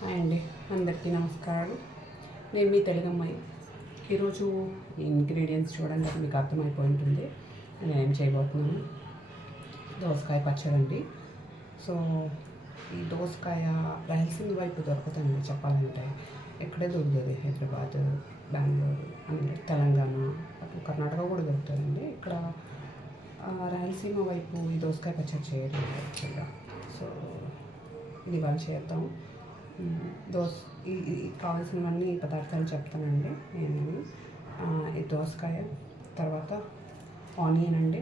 Hi అండి, అందరికీ నమస్కారాలు. నేను మీ తెలుగమ్మాయి. ఈరోజు ఇంగ్రీడియంట్స్ చూడండి, మీకు అర్థమైపోయి ఉంటుంది నేను ఏం చేయబోతున్నాను. దోసకాయ పచ్చడి అండి. సో ఈ దోసకాయ రాయలసీమ వైపు దొరుకుతుంది చెప్పాలంటే. ఎక్కడే దొరుకుతుంది, హైదరాబాద్, బెంగళూరు అండ్ తెలంగాణ, అటు కర్ణాటక కూడా దొరుకుతుందండి. ఇక్కడ రాయలసీమ వైపు ఈ దోసకాయ పచ్చడి చేయడం యాక్చువల్గా. సో ఇది వాళ్ళు చేద్దాం. ఈ కావాల్సినవన్నీ పదార్థాలు చెప్తానండి నేను. ఈ దోసకాయ, తర్వాత ఆనియన్ అండి,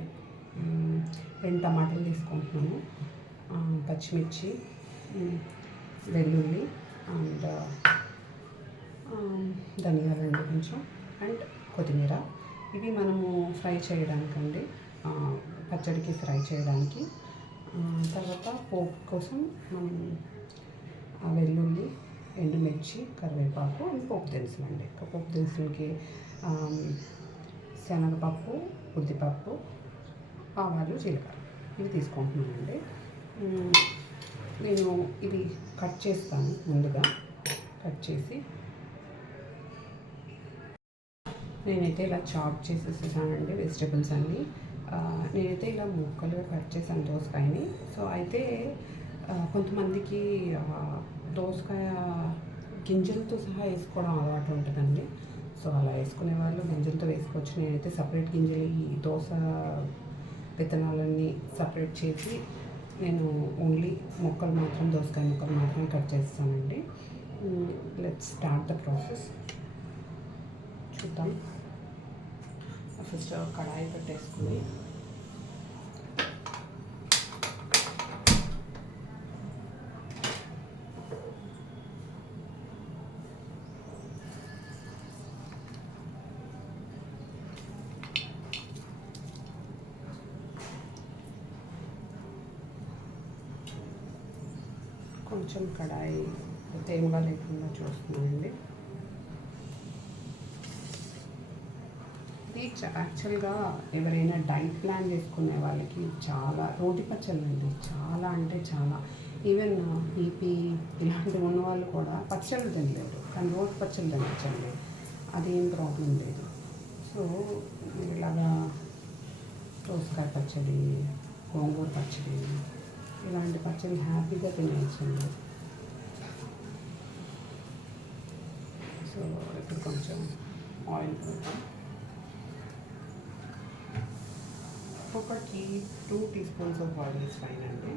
2 టమాటాలు తీసుకుంటున్నాను, పచ్చిమిర్చి, వెల్లుల్లి అండ్ ధనియాలండి కొంచెం, అండ్ కొత్తిమీర. ఇవి మనము ఫ్రై చేయడానికండి, పచ్చడికి ఫ్రై చేయడానికి. తర్వాత పోపు కోసం వెల్లుల్లి, ఎండుమిర్చి, కరివేపాకు అండ్ పోపు దినుసులు అండి. పోపు దినుసులకి శనగపప్పు, ఉద్దిపప్పు, ఆవాలు, జీలకర్ర ఇవి తీసుకుంటున్నానండి. నేను ఇది కట్ చేస్తాను. ముందుగా కట్ చేసి నేనైతే ఇలా చాప్ చేసేసానండి వెజిటబుల్స్ అన్నీ. నేనైతే ఇలా ముక్కలుగా కట్ చేశాను దోసకాయని. సో అయితే కొంతమందికి దోసకాయ గింజలతో సహా వేసుకోవడం అలవాటు ఉంటుందండి. సో అలా వేసుకునే వాళ్ళు గింజలతో వేసుకోవచ్చు. నేనైతే సపరేట్ గింజలు, ఈ దోస విత్తనాలన్నీ సపరేట్ చేసి నేను ఓన్లీ ముక్కలు మాత్రం, దోసకాయ ముక్కలు మాత్రమే కట్ చేస్తానండి. Let's start the process. చూద్దాం. ఫస్ట్ కడాయి పెట్టేసుకుని కొంచెం కడాయి తేమగా లేకుండా చూస్తున్నానండి. ఇది యాక్చువల్గా ఎవరైనా డైట్ ప్లాన్ చేసుకునే వాళ్ళకి చాలా రోటి పచ్చళ్ళు అండి, చాలా అంటే చాలా. ఈవెన్ బీపీ ఇలాంటివి ఉన్న వాళ్ళు కూడా పచ్చళ్ళు తినలేరు, కానీ రోటి పచ్చళ్ళు తినచ్చండి, అదేం ప్రాబ్లం లేదు. సో ఇలాగా దోసకాయ పచ్చడి, గోంగూర పచ్చడి, ఇలాంటి పచ్చడి హ్యాపీగా తినేయచ్చండి. సో ఇప్పుడు కొంచెం ఆయిల్ పోతాం. ఒక్కొక్కటి 2 teaspoons of oil is fine అండి.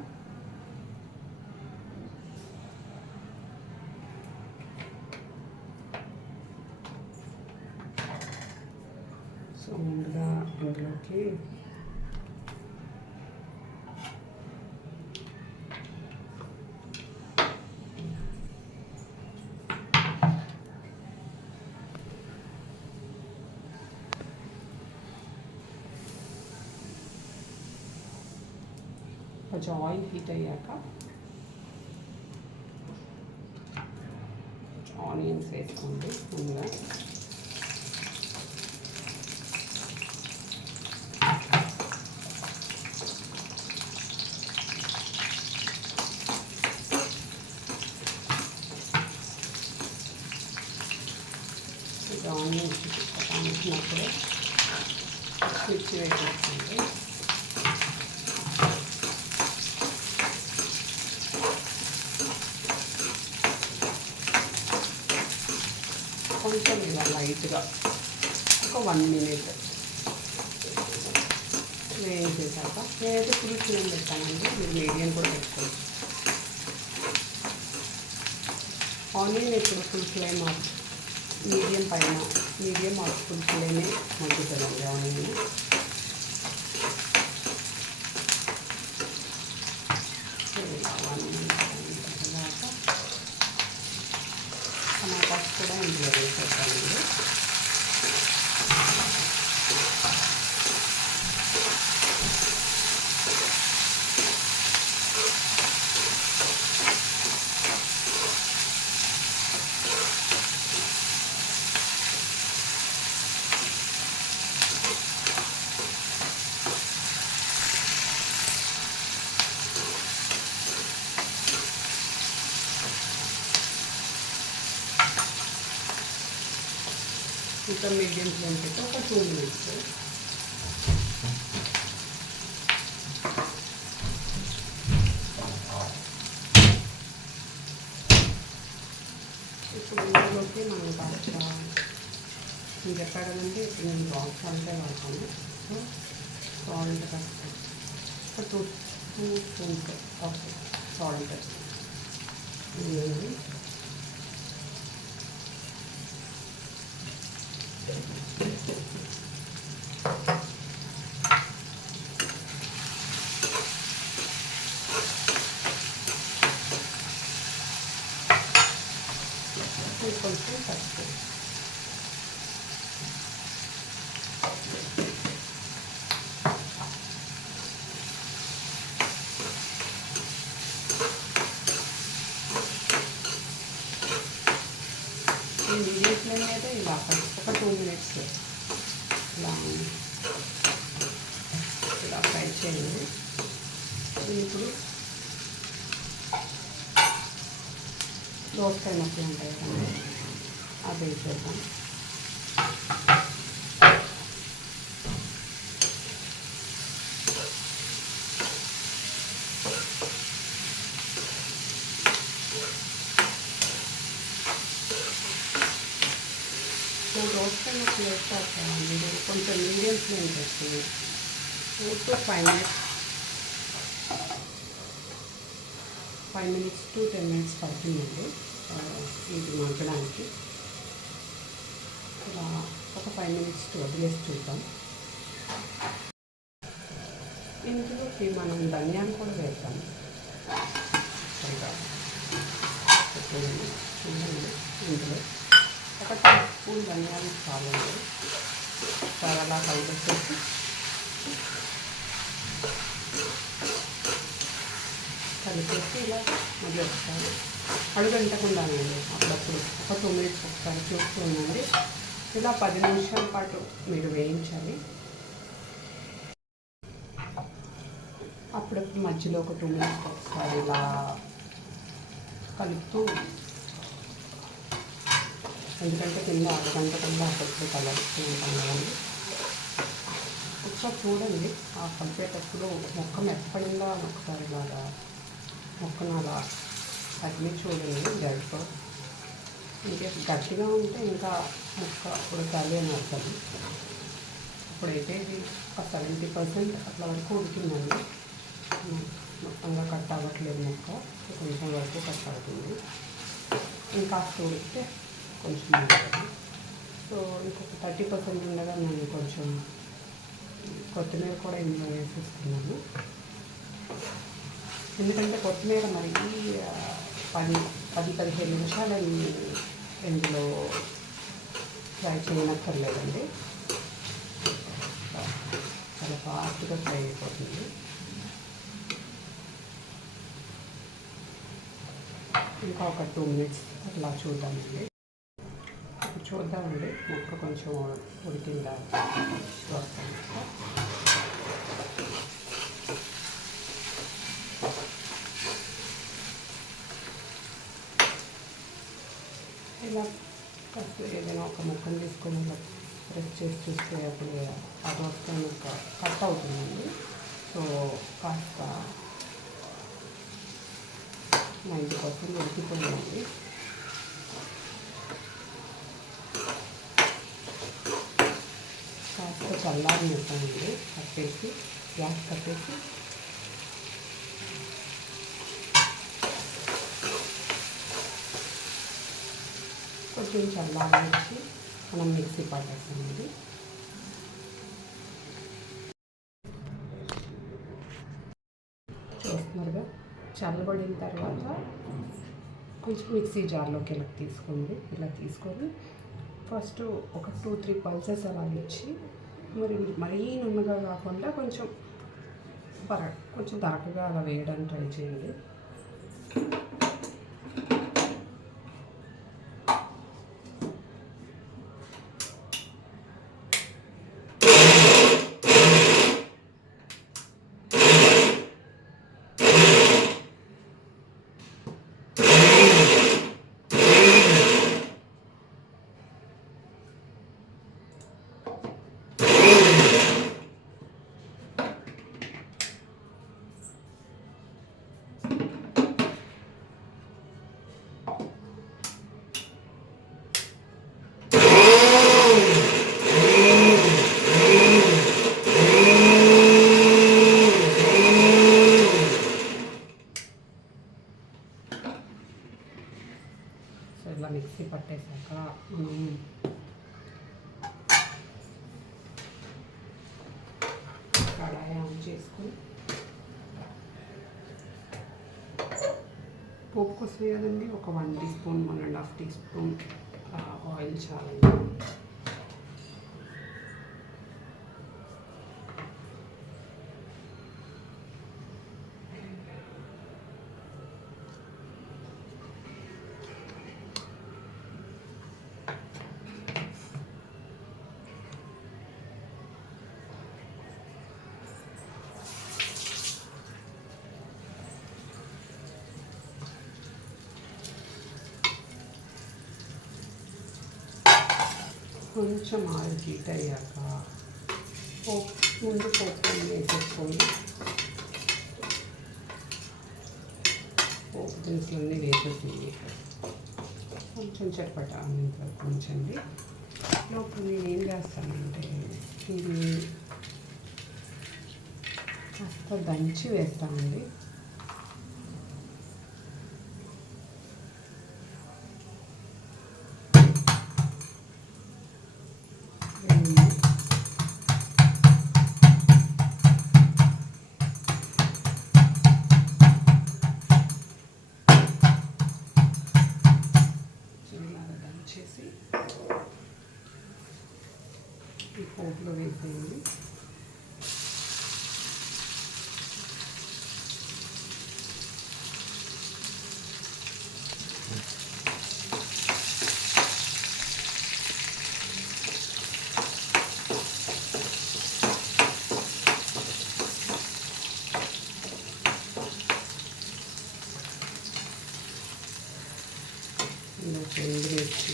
సో ముందుగా అందులోకి కొంచెం ఆయిల్ హీట్ అయ్యాక ఆనియన్స్ వేసుకోండి ముందుగా. ఆనియన్స్ కానిచ్చినప్పుడు మిర్చి వేసేసుకోండి. కొంచెం ఇలా లైట్గా ఒక 1 మినిట్ వేయించేసాక, నేనైతే ఫుల్ ఫ్లేమ్ పెట్టానండి, మీరు మీడియం కూడా పెట్టుకోవచ్చు. ఆనియన్ ఇప్పుడు ఫుల్ ఫ్లేమ్ ఆఫ్ మీడియం పైన, మీడియం ఆఫ్ ఫుల్ ఫ్లేమే మగ్గుతుందండి ఆనియన్. ఇలా 1 మినిట్ అయిన తర్వాత టమాటాస్ కూడా ఇందులో వేసేస్తానండి. ఇంకా మీడియం ఫ్లేమ్ పెట్టి ఒక 2 మినిట్స్. ఇప్పుడు ఇందులోకి మనం కాస్త నేను చెప్పాను కదండి, ఇప్పుడు నేను రాక్ సాల్టే వాడతాను. సో సాల్ట్ కాస్త ఒక 2 స్పూన్స్ ఆఫ్ సాల్ట్. కొంచెం పసుపు. ఈ మీడియం ఫ్లేమ్ మీద ఇలా ఒక 2 మినిట్స్ ఇలా ఫ్రై చేయండి. ఇప్పుడు దోసకాయ ముక్కలు ఉంటాయి కదండి, అవి వేసేద్దాం. దోసకాయ ముక్కలు వేస్తాక మీరు కొంచెం మీడియం ఫ్లేమ్ పెట్టి 4 to 5 minutes 5 minutes to 10 minutes పడుతుందండి ఇది మగ్గడానికి. ఇలా ఒక 5 minutes వదిలేసి చూద్దాం. ఇందులోకి మనం ధనియాలు కూడా వేద్దాం. చూడండి, ఇందులో ఒక 2 స్పూన్ ధనియాలు చాలండి. చాలా కలిపేసి ఇలా మళ్ళీ ఒకసారి అడుగంటకుండానండి అప్పుడప్పుడు ఒక 2 minutes ఒకసారి చూస్తూ ఉండండి. ఇలా 10 నిమిషాల పాటు మీరు వేయించాలి. అప్పుడప్పుడు మధ్యలో ఒక 2 minutes ఒకసారి ఇలా కలుపుతూ, ఎందుకంటే కింద అరగంట కింద అప్పుడప్పుడు కలుపుతూ ఉంటాం కదండి. ఒకసారి చూడండి, ఆ కలిపేటప్పుడు మొక్క మెత్తపడిందా ఒకసారి ఇలాగా మొక్కను అలా తగిలి చూడండి గరిటతో. ఇంకా గట్టిగా ఉంటే ఇంకా మొక్క ఉడకాలి అని అర్థం. ఇప్పుడైతే ఇది ఒక 70% అట్లా వరకు ఉడికిందండి. మొత్తంగా కట్ అవ్వట్లేదు మొక్క, కొంచెం వరకు కట్ అవుతుంది. ఇంకా ఉడికితే కొంచెం ఉంటుంది. సో ఇంకొక 30% ఉండగా నేను కొంచెం కొత్తిమీర కూడా ఇందులో వేసేస్తున్నాను. ఎందుకంటే కొత్తిమీర మరి 10-15 నిమిషాలు ఇందులో ఫ్రై చేయనక్కర్లేదండి, చాలా ఫాస్ట్గా ఫ్రై అయిపోతుంది. ఇంకా ఒక 2 minutes అట్లా చూద్దామండి. ఇప్పుడు చూద్దామండి మొక్క కొంచెం ఉడికిందా వస్తాను. ఇలా ఫస్ట్ ఏదైనా ఒక ముక్కను తీసుకొని ప్రెస్ చేసి చూస్తే అప్పుడు ఆ దోసకాయ ముక్క కట్ అవుతుందండి. సో కాస్త 90% ఉడికిపోయిందండి. కాస్త చల్లారి వేస్తానండి, కట్టేసి గ్యాస్ కట్టేసి కొంచెం చల్లారించి మనం మిక్సీ పట్టేస్తామండి. చూస్తున్నారుగా, చల్లబడిన తర్వాత కొంచెం మిక్సీ జార్లోకి ఇలా తీసుకోండి. ఇలా తీసుకొని ఫస్ట్ ఒక 2-3 పల్సెస్ అలా ఇచ్చి, మరీ నున్నగా కాకుండా కొంచెం దాకగా అలా వేయడానికి ట్రై చేయండి. సో ఇలా మిక్సీ పట్టేశాక మనం కడాయి ఆన్ చేసుకొని పోపు కోసమే కదండి ఒక 1 teaspoon 1.5 teaspoon oil చాలండి. కొంచెం ఆయిల్ హీట్ అయ్యాక ముందు పోపు వేసేసుకొని పోపు దినుసులన్నీ వేసేసింది. కొంచెం చట్పట కొంచెం లోపల నేను ఏం చేస్తానంటే ఇది కాస్త దంచి వేస్తానండి. చేసి ఈ పోపులో వేసేయండి. ఇలా ఎండుమిర్చి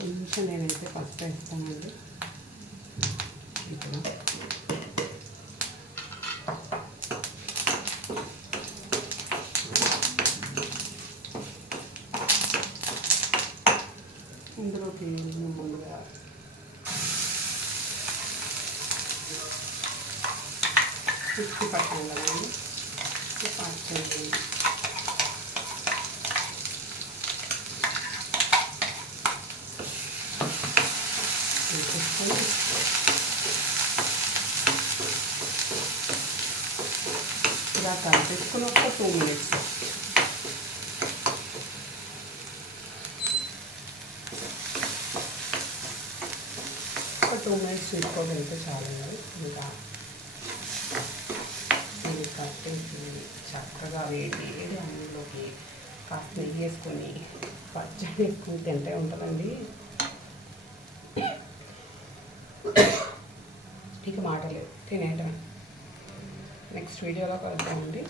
కొంచెం నేనైతే పసుపు వేస్తానండి. ఇప్పుడు ఇందులోకి ముందుగా మిక్సీ పట్టాం కదండి, పచ్చడి వేసేసుకొని ఇలా కలిపేసుకుని ఒక 2 మినిట్స్ చూసుకోగలిగితే చాలండి. ఇంకా ఇది కట్టేసి చక్కగా వేడి అందులోకి కాస్త నెయ్యి వేసుకొని పచ్చడి వేసుకుని తింటే ఉంటుందండి. ఇక మాటలేదు, తినేయటం. నెక్స్ట్ వీడియోలో కలుద్దామండి.